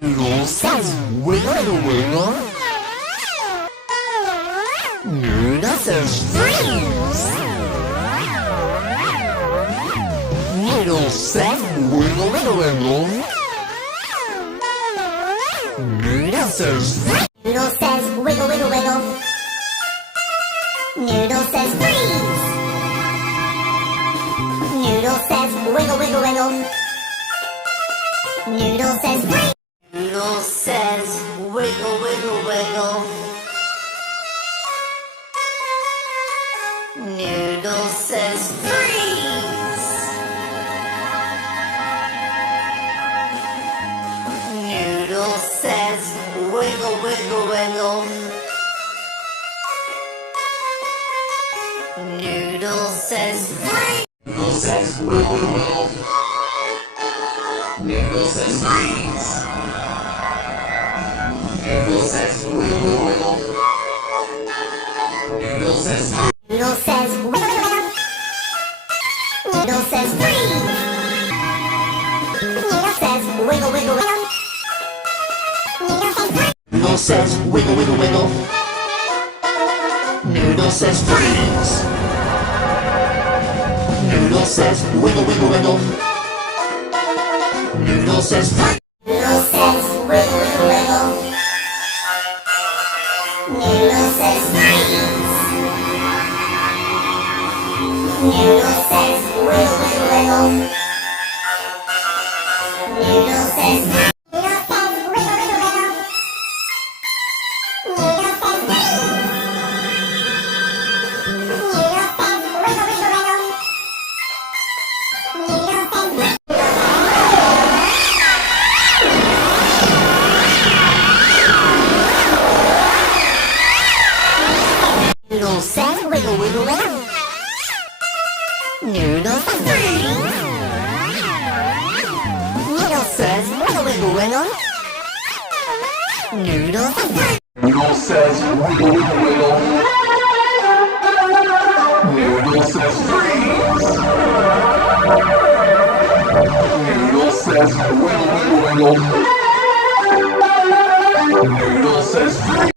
Noodle says wiggle wiggle. Noodle says freeze. Noodle says wiggle wiggle wiggle. Noodle says freeze. Noodle says wiggle wiggle wiggle. Noodle says freeze. Noodle says wiggle wiggle wiggle. Noodle says freeze. Noodle says wiggle wiggle wiggle. Noodle says freeze. Noodle says wiggle wiggle wiggle. Noodle says freeze. Noodle says wiggle wiggle. Noodle says freeze. Noodle says wiggle wiggle. Noodle says freeze. Noodle says wiggle wiggle wiggle. Noodle says freeze. Noodle says wiggle wiggle wiggle. Noodle says freeze. Noodle says wiggle wiggle wiggle. Noodle says freeze. Noodle says wiggle wiggle wiggle. Noodle says freeze. Noodle says wiggle wiggle wiggle. Noodle says freeze. Noodle says wiggle wiggle wiggle. Noodle says freeze. Noodle says wiggle wiggle wiggle. Noodle says freeze. Noodle says wiggle wiggle wiggle. Noodle says freeze. Noodle says wiggle wiggle wiggle. Noodle says freeze. Noodle says wiggle wiggle wiggle. Noodle says freeze. Noodle says wiggle wiggle wiggle. Noodle says freeze. Noodle says wiggle wiggle wiggle. Noodle says freeze.